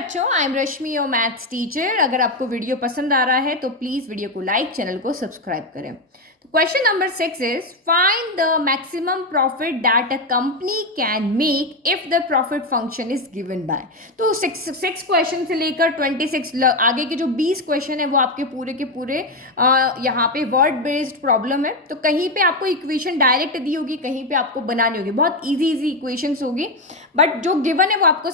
बच्चों, I am Rashmi your maths teacher. अगर आपको वीडियो पसंद आ रहा है तो प्लीज वीडियो को लाइक, चैनल को सब्सक्राइब करें। तो question number 6 is find the maximum profit that a company can make if the profit function is given by. तो सिक्स क्वेश्चन से लेकर 26 आगे के जो 20 क्वेश्चन है वो आपके पूरे के पूरे यहाँ पे वर्ड बेस्ड प्रॉब्लम है। तो कहीं पे आपको इक्वेशन डायरेक्ट दी होगी, कहीं पे आपको बनानी होगी। बहुत इजी इजी इक्वेशंस होगी, बट जो गिवन है वो आपको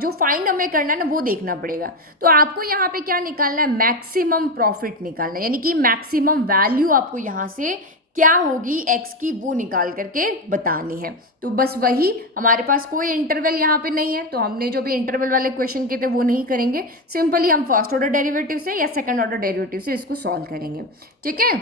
जो फाइंड हमें करना है ना वो देखना पड़ेगा। तो आपको यहाँ पे क्या निकालना है, मैक्सिमम प्रॉफिट निकालना है, यानी कि मैक्सिमम वैल्यू आपको यहाँ से क्या होगी एक्स की वो निकाल करके बतानी है। तो बस वही, हमारे पास कोई इंटरवल यहाँ पे नहीं है, तो हमने जो भी इंटरवल वाले क्वेश्चन किए थे वो नहीं करेंगे। सिंपली हम फर्स्ट ऑर्डर डेरिवेटिव से या सेकंड ऑर्डर डेरिवेटिव से इसको सॉल्व करेंगे। ठीक है,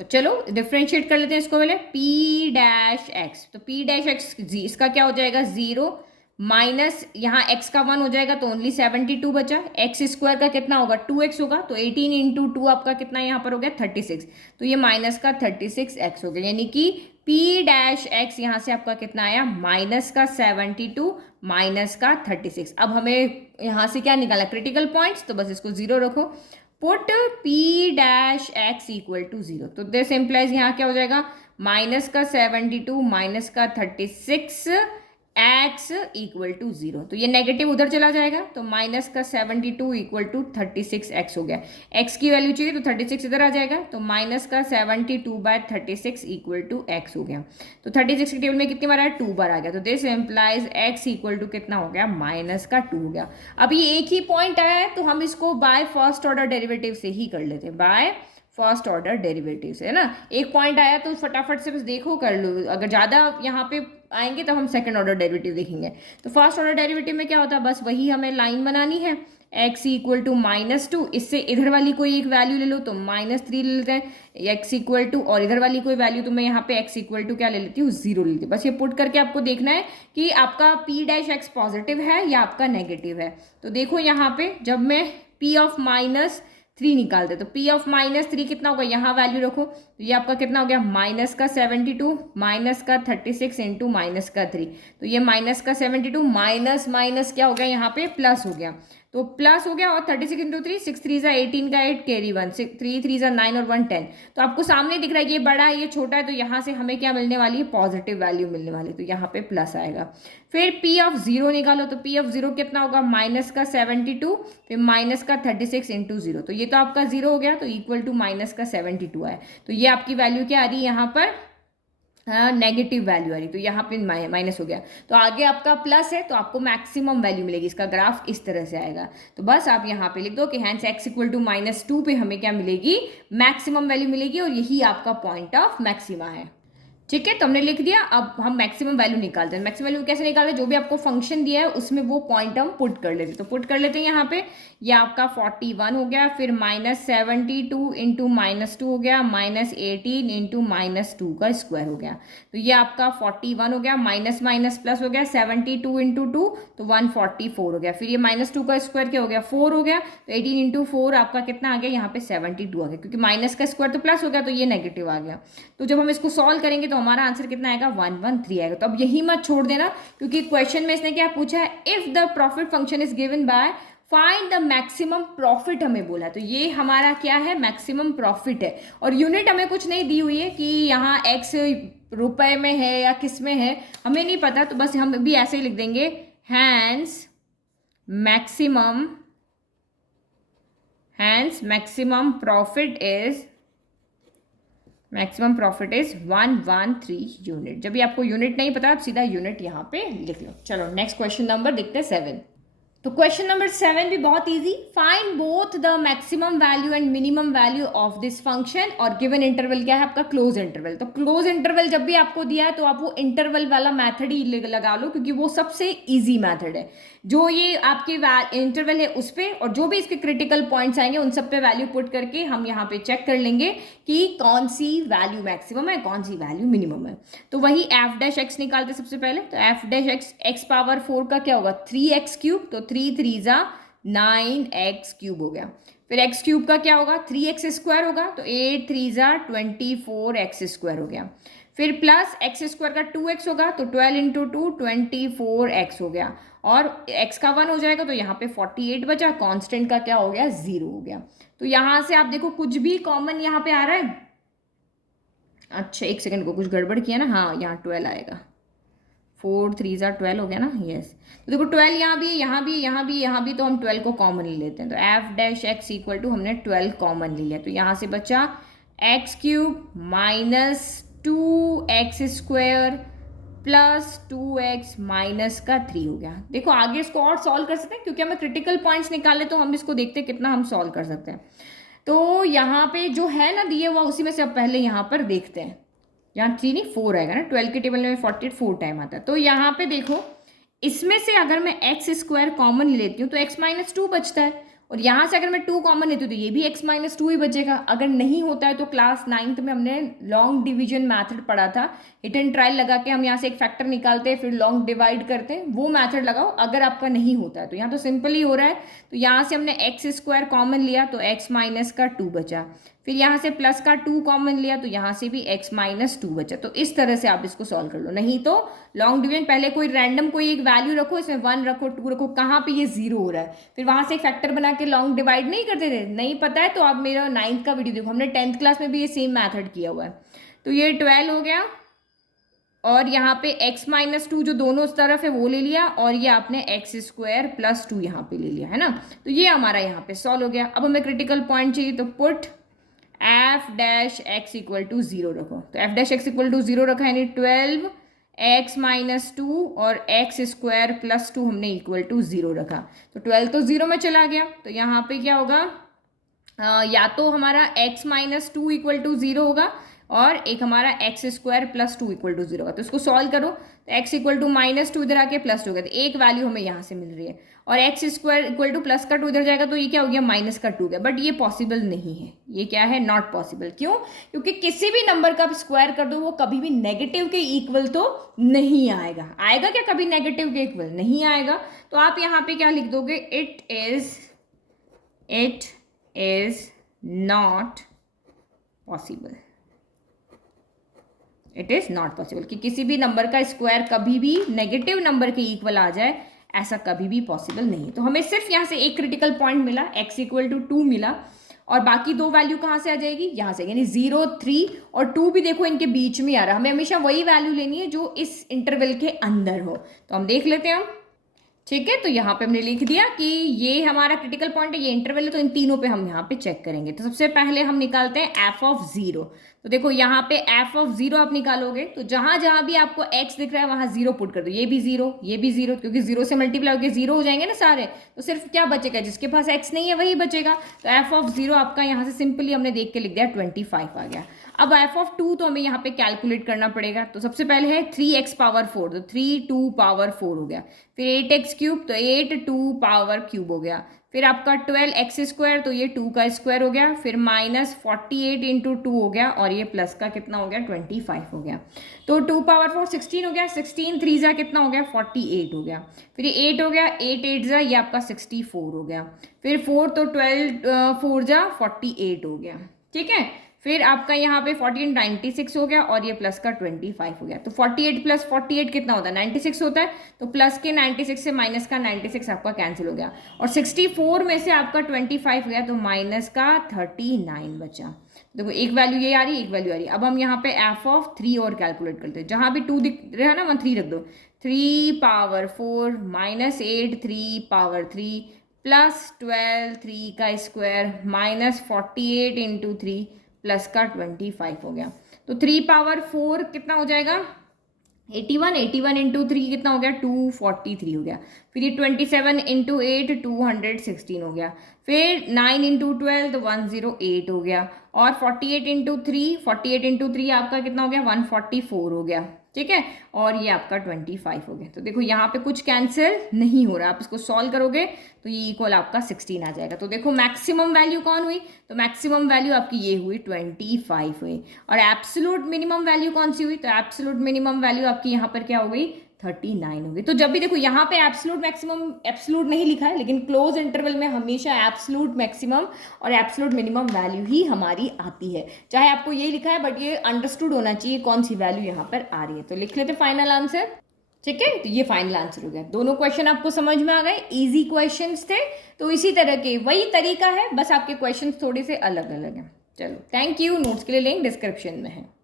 तो चलो डिफ्रेंशिएट कर लेते हैं इसको पहले। पी डैश एक्स, तो पी डैश एक्स इसका क्या हो जाएगा, 0 माइनस यहाँ x का 1 हो जाएगा तो ओनली 72 बचा। एक्स स्क्वायर का कितना होगा, 2x होगा, तो 18 इंटू 2 आपका कितना यहाँ पर हो गया 36। तो ये माइनस का 36x हो गया, यानी कि p डैश एक्स यहाँ से आपका कितना आया, माइनस का 72 माइनस का 36। अब हमें यहाँ से क्या निकाला, क्रिटिकल पॉइंट्स, तो बस इसको 0 रखो। Put p dash X equal to 0, तो दिस इम्प्लाइज यहाँ क्या हो जाएगा, माइनस का 72 माइनस का 36 एक्स इक्वल टू 0। तो ये नेगेटिव उधर चला जाएगा, तो माइनस का 72 इक्वल टू 36 एक्स हो गया। एक्स की वैल्यू चाहिए तो 36 इधर आ जाएगा, तो माइनस का 72 बाय 36 इक्वल टू एक्स हो गया। तो 36 की टेबल में कितनी बार आया, 2 बार आ गया, तो this implies X equal to कितना हो गया, माइनस का 2 हो गया। अब ये एक ही पॉइंट आया है तो हम इसको बाय फर्स्ट ऑर्डर डेरिवेटिव से ही कर लेते हैं, बाय फर्स्ट ऑर्डर डेरिवेटिव से, है ना। एक पॉइंट आया तो फटाफट से बस देखो कर लो, अगर ज़्यादा यहाँ पे आएंगे तो हम सेकंड ऑर्डर डेरिवेटिव देखेंगे। तो फर्स्ट ऑर्डर डेरिवेटिव में क्या होता है, बस वही हमें लाइन बनानी है, x इक्वल टू -2, इससे इधर वाली कोई एक वैल्यू ले लो तो -3 ले लेते हैं, x इक्वल टू, और इधर वाली कोई वैल्यू तो मैं यहाँ पे x इक्वल टू क्या ले लेती हूँ, 0 ले लेती हूँ। बस ये पुट करके आपको देखना है कि आपका p डैश एक्स पॉजिटिव है या आपका नेगेटिव है। तो देखो यहाँ पे जब मैं p ऑफ -3 निकालते तो p ऑफ -3 कितना होगा, यहाँ वैल्यू रखो, तो ये आपका कितना हो गया, माइनस का 72 माइनस का 36 इंटू माइनस का 3। तो ये माइनस का 72 माइनस माइनस क्या हो गया, यहाँ पे प्लस हो गया, तो प्लस हो गया, और 36 इंटू 3, 6 3 ज़ा 18 का 8 कैरी 1, 3 3 ज़ा 9 और 1 10। तो आपको सामने दिख रहा है ये बड़ा है ये छोटा है, तो यहाँ से हमें क्या मिलने वाली है, पॉजिटिव वैल्यू मिलने वाली है, तो यहाँ पे प्लस आएगा। फिर p ऑफ 0 निकालो, तो p ऑफ 0 कितना होगा, माइनस का 72 फिर माइनस का 36 इंटू 0, तो ये तो आपका 0 हो गया, तो इक्वल टू माइनस का 72 आया। तो ये आपकी वैल्यू क्या आ रही है यहाँ पर, नेगेटिव वैल्यू आ रही, तो यहाँ पे माइनस हो गया। तो आगे आपका प्लस है तो आपको मैक्सिमम वैल्यू मिलेगी, इसका ग्राफ इस तरह से आएगा। तो बस आप यहाँ पे लिख दो कि हैंस x इक्वल टू -2 पे हमें क्या मिलेगी, मैक्सिमम वैल्यू मिलेगी, और यही आपका पॉइंट ऑफ मैक्सिमा है। ठीक है, तो हमने लिख दिया। अब हम मैक्सिमम वैल्यू निकालते हैं। मैक्सिमम वैल्यू कैसे निकालते हैं, जो भी आपको फंक्शन दिया है उसमें वो पॉइंट हम पुट कर लेते हैं। तो पुट कर लेते हैं यहाँ पे, ये आपका 41 हो गया, फिर -72 इंटू -2 हो गया, -18 इंटू -2 का स्क्वायर हो गया। तो ये आपका 41 हो गया, माइनस माइनस प्लस हो गया, 72 इंटू 2 तो 144 हो गया, फिर ये -2 का स्क्वायर क्या हो गया, 4 हो गया, तो 18 इंटू 4 आपका कितना आ गया, यहाँ पे 72 आ गया, क्योंकि माइनस का स्क्वायर तो प्लस हो गया तो ये नेगेटिव आ गया। तो जब हम इसको सॉल्व करेंगे तो हमारा आंसर कितना आएगा, 113 आएगा। तो अब यही मत छोड़ देना, क्योंकि क्वेश्चन में इसने क्या पूछा है, if the profit function is given by find the maximum profit हमें बोला। तो ये हमारा क्या है, मैक्सिमम प्रॉफिट है, और यूनिट हमें कुछ नहीं दी हुई है कि यहाँ एक्स रुपए में है या किस में है, हमें नहीं पता। तो बस हम भी ऐसे ही लिख देंगे, hence maximum profit is 113 unit. जब भी आपको यूनिट नहीं पता आप सीधा यूनिट यहाँ पे लिख लो। चलो नेक्स्ट क्वेश्चन नंबर देखते हैं 7। तो क्वेश्चन नंबर 7 भी बहुत easy, find both the maximum value and minimum value of this function, और गिवन इंटरवल क्या है आपका, क्लोज इंटरवल। तो क्लोज इंटरवल जब भी आपको दिया है तो आप वो इंटरवल वाला मैथड ही लगा लो, क्योंकि वो सबसे इजी मैथड है। जो ये आपके इंटरवल है उस पर, और जो भी इसके क्रिटिकल पॉइंट्स आएंगे उन सब पे वैल्यू पुट करके हम यहाँ पे चेक कर लेंगे कि कौन सी वैल्यू मैक्सिमम है, कौन सी वैल्यू मिनिमम है। तो वही एफ डैश एक्स निकालते सबसे पहले। तो एफ डैश एक्स पावर 4 का क्या होगा, 3x क्यूब, तो 3 3 ज़ा 9x क्यूब हो गया। फिर x क्यूब का क्या होगा, 3x स्क्वायर होगा, तो 8 3 ज़ा 24x स्क्वायर हो गया। फिर प्लस एक्स स्क्वायर का 2x होगा, तो 12 इंटू 2 24x हो गया, और x का 1 हो जाएगा तो यहाँ पे 48 बचा, कांस्टेंट का क्या हो गया 0 हो गया। तो यहाँ से आप देखो कुछ भी कॉमन यहाँ पे आ रहा है। अच्छा एक सेकंड को कुछ गड़बड़ किया ना, हाँ यहाँ 12 आएगा, 4 3 12 हो गया ना, यस। तो देखो 12 यहाँ भी, यहाँ भी, यहाँ भी, यहाँ भी, तो हम 12 को कॉमन ले लेते हैं। तो F dash X equal to हमने 12 कॉमन ले लिया, तो यहाँ से बचा X cube minus 2x² plus 2x minus का 3 हो गया। देखो आगे इसको और सॉल्व कर सकते हैं, क्योंकि हमें क्रिटिकल पॉइंट्स निकाले, तो हम इसको देखते हैं कितना हम सॉल्व कर सकते हैं। तो यहाँ पे जो है ना दिए हुआ, उसी में से अब पहले यहाँ पर देखते हैं। यहाँ 3 नहीं 4 आएगा ना, 12 के टेबल में 48 4 टाइम आता है। तो यहाँ पे देखो इसमें से अगर मैं x² कॉमन लेती हूँ तो x माइनस 2 बचता है, और यहाँ से अगर मैं 2 कॉमन लेती हूँ तो ये भी x माइनस 2 ही बचेगा। अगर नहीं होता है तो क्लास 9th में हमने लॉन्ग डिवीजन मैथड पढ़ा था, हिट एंड ट्रायल लगा के हम यहाँ से एक फैक्टर निकालते हैं फिर लॉन्ग डिवाइड करते हैं, वो मैथड लगाओ अगर आपका नहीं होता है। तो यहाँ तो सिंपल ही हो रहा है, तो यहाँ से हमने x² कॉमन लिया तो x माइनस का 2 बचा, फिर यहाँ से प्लस का 2 कॉमन लिया तो यहाँ से भी x माइनस 2 बचा। तो इस तरह से आप इसको सॉल्व कर लो। नहीं तो लॉन्ग डिवीजन पहले कोई रैंडम कोई एक वैल्यू रखो, इसमें 1 रखो 2 रखो, कहाँ पे ये 0 हो रहा है, फिर वहाँ से एक फैक्टर बना के लॉन्ग डिवाइड नहीं करते थे। नहीं पता है तो आप मेरा 9th का वीडियो देखो, हमने 10th क्लास में भी ये सेम मैथड किया हुआ है। तो ये 12 हो गया, और यहाँ पे x माइनस 2 जो दोनों उस तरफ है वो ले लिया, और ये आपने x² प्लस 2 यहाँ पे ले लिया है ना। तो ये हमारा यहाँ पे सॉल्व हो गया। अब हमें क्रिटिकल पॉइंट चाहिए, तो put F dash X equal to 0 रखो। तो F dash X equal to 0 रखा, यानी 12x माइनस 2 और x² प्लस 2 हमने इक्वल टू 0 रखा। तो 12 तो 0 में चला गया, तो यहाँ पे क्या होगा, या तो हमारा x माइनस 2 इक्वल टू 0 होगा, और एक हमारा x² प्लस 2 इक्वल टू 0 होगा। तो इसको सॉल्व करो, तो x इक्वल टू माइनस 2 इधर आके प्लस 2 हो गया, तो एक वैल्यू हमें यहाँ से मिल रही है, और x² इक्वल टू प्लस का 2 इधर जाएगा, तो ये क्या हो गया माइनस का 2 हो गया। बट ये पॉसिबल नहीं है, ये क्या है नॉट पॉसिबल। क्यों? क्योंकि किसी भी नंबर का आप स्क्वायर कर दो वो कभी भी नेगेटिव के इक्वल तो नहीं आएगा। आएगा क्या कभी नेगेटिव के इक्वल? नहीं आएगा। तो आप यहाँ पे क्या लिख दोगे, it is not possible. It is not possible कि किसी भी नंबर का स्क्वायर कभी भी नेगेटिव नंबर के इक्वल आ जाए, ऐसा कभी भी पॉसिबल नहीं। तो हमें सिर्फ यहाँ से एक क्रिटिकल पॉइंट मिला, x इक्वल टू 2 मिला, और बाकी दो वैल्यू कहाँ से आ जाएगी, यहाँ से, यानी 0 3 और 2 भी देखो इनके बीच में आ रहा है। हमें हमेशा वही वैल्यू लेनी है जो इस इंटरवल के अंदर हो। तो हम देख लेते हैं, ठीक है। तो यहाँ पे हमने लिख दिया कि ये हमारा क्रिटिकल पॉइंट है, ये इंटरवल है, तो इन तीनों पे हम यहाँ पे चेक करेंगे। तो सबसे पहले हम निकालते हैं एफ ऑफ 0। तो देखो यहाँ पे एफ ऑफ 0 आप निकालोगे तो जहां जहां भी आपको x दिख रहा है वहां 0 पुट कर दो। ये भी 0, ये भी 0, क्योंकि 0 से मल्टीप्लाई होकर 0 हो जाएंगे ना सारे। तो सिर्फ क्या बचेगा, जिसके पास x नहीं है वही बचेगा। तो एफ ऑफ 0 आपका यहाँ से सिंपली हमने देख के लिख दिया 25 आ गया। अब एफ ऑफ 2 तो हमें यहाँ पे कैलकुलेट करना पड़ेगा। तो सबसे पहले है 3x पावर 4, तो 3 2 पावर 4 हो गया। फिर 8x क्यूब, तो 8 2 पावर क्यूब हो गया। फिर आपका 12x², तो ये 2 का स्क्वायर हो गया। फिर माइनस 48 इंटू 2 हो गया, और ये प्लस का कितना हो गया 25 हो गया। तो 2 पावर 4 16 हो गया, 16 3 जा कितना हो गया 48 हो गया। फिर ये 8 हो गया, 8 8 जा ये आपका 64 हो गया। फिर 4 तो 12 4 जा 48 हो गया, ठीक है। फिर आपका यहाँ पे 14 96 हो गया, और ये प्लस का 25 हो गया। तो 48 प्लस 48 कितना होता है 96 होता है। तो प्लस के 96 से माइनस का 96 आपका कैंसिल हो गया, और 64 में से आपका 25 हो गया, तो माइनस का 39 बचा। देखो एक वैल्यू ये आ रही है, एक वैल्यू आ रही है। अब हम यहाँ पे एफ ऑफ 3 और कैलकुलेट करते हैं। जहाँ भी 2 दिख रहा है ना वहाँ 3 रख दो। 3 पावर 4 माइनस 8 3 पावर 3 प्लस 12 3 का स्क्वायर माइनस 48 इंटू 3 प्लस का 25 हो गया। तो 3 पावर 4 कितना हो जाएगा 81, 81 इंटू 3 कितना हो गया 243 हो गया। फिर ये 27 इंटू 8 216 हो गया। फिर 9 इंटू 12 तो 108 हो गया, और 48 इंटू 3 48 इंटू 3 आपका कितना हो गया 144 हो गया, ठीक है। और ये आपका 25 हो गया। तो देखो यहाँ पे कुछ कैंसिल नहीं हो रहा, आप इसको सॉल्व करोगे तो ये इक्वल आपका 16 आ जाएगा। तो देखो मैक्सिमम वैल्यू कौन हुई, तो मैक्सिमम वैल्यू आपकी ये हुई 25 हुई। और एब्सोल्यूट मिनिमम वैल्यू कौन सी हुई, तो एब्सोल्यूट मिनिमम वैल्यू आपकी यहाँ पर क्या हो गई 39 होगी। तो जब भी देखो यहाँ पे एब्सोल्यूट मैक्सिमम एब्सोल्यूट नहीं लिखा है, लेकिन क्लोज इंटरवल में हमेशा एब्सोल्यूट मैक्सिमम और एब्सोल्यूट मिनिमम वैल्यू ही हमारी आती है। चाहे आपको ये लिखा है बट ये अंडरस्टूड होना चाहिए कौन सी वैल्यू यहाँ पर आ रही है। तो लिख लेते फाइनल आंसर। ठीक है, तो ये फाइनल आंसर हो गया। दोनों क्वेश्चन आपको समझ में आ गए, इजी क्वेश्चंस थे। तो इसी तरह के वही तरीका है, बस आपके क्वेश्चंस थोड़े से अलग अलग हैं। चलो थैंक यू। नोट्स के लिए लिंक डिस्क्रिप्शन में है।